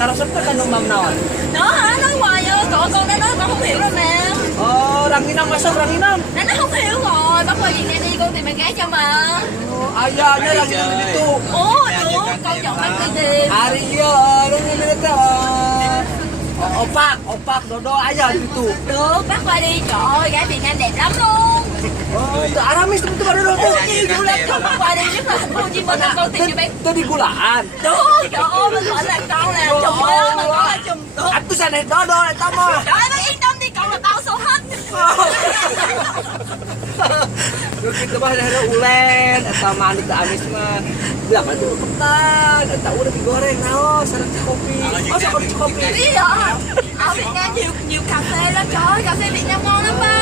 Karang sớm tất cả nông mầm nào. Nó hả? Nói hoài à, con đã nói con không hiểu rồi mà. Ranginang masuk Ranginang. Nó không hiểu rồi, bắt qua Việt Nam đi con tìm bạn gái cho mà. Ayahnya Ranginang itu. Ủa, được, con chọn bác đi tìm. Arya, Ranginang itu. Opak, Dodo ayah itu. Được, bắt qua đi, trời ơi, gái Việt Nam đẹp lắm luôn. Itu Aramis itu baru Dodo. Nhiều du lịch con bắt qua đi, nhất là thành phố Hồ Chí Minh là con tìm cho bạn. Itu di Gulaan. Được, trời ơi, mình gọi là con là chùm đó, mình gọi là chùm. Itu sana Dodo itu mah. Trời ơi, bác yên tâm đi, con là bao số hết. Terus kita mah ada ulen, eta manik da amis mah. Bilang aja pekan, eta udah digoreng naon, sareng kopi. Oh, sareng kopi. Biết rồi, ở Việt Nam nhiều cà phê lắm, trời ơi, cà phê Việt Nam ngon lắm ba.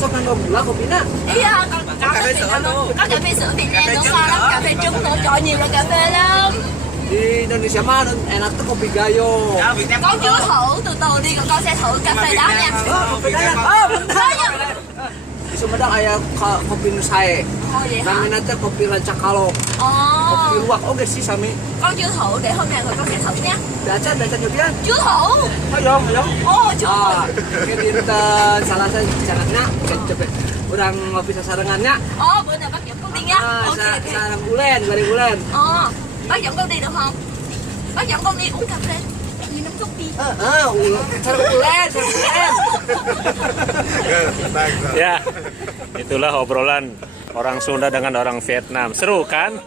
Sok kan gula kopi na. Iya, còn có cà phê Việt Nam luôn, có cà phê sữa Việt Nam nữa, ngon lắm, cà phê trứng nữa, trời nhiều loại cà phê lắm. Di Indonesia mah enak tuh kopi gayo. Con chưa thử, từ từ đi, còn con sẽ thử cà phê đó nha. Kopi gayo. Bentar. Di Sumedang aya kopi nu sae. Thôi vậy hả? Namanya teh kopi Rancakalo. Kopi luwak oge sih sami. Con chưa thử, để hôm nào rồi con sẽ thử nha. Dacan nyobian. Chưa thử. Hayong. Ồ, chưa thử. Ini dinten salah saya caranya coba urang ngopi sasarengannya. Ồ, bữa nào bác dẫn con đi nha. Ok. Sarang bulan, 2 bulan. Bác dẫn con đi được không? Bác dẫn con đi uống cà phê. Đi nắm kopi. Sarang bulan. Ya, itulah obrolan orang Sunda dengan orang Vietnam. Seru kan?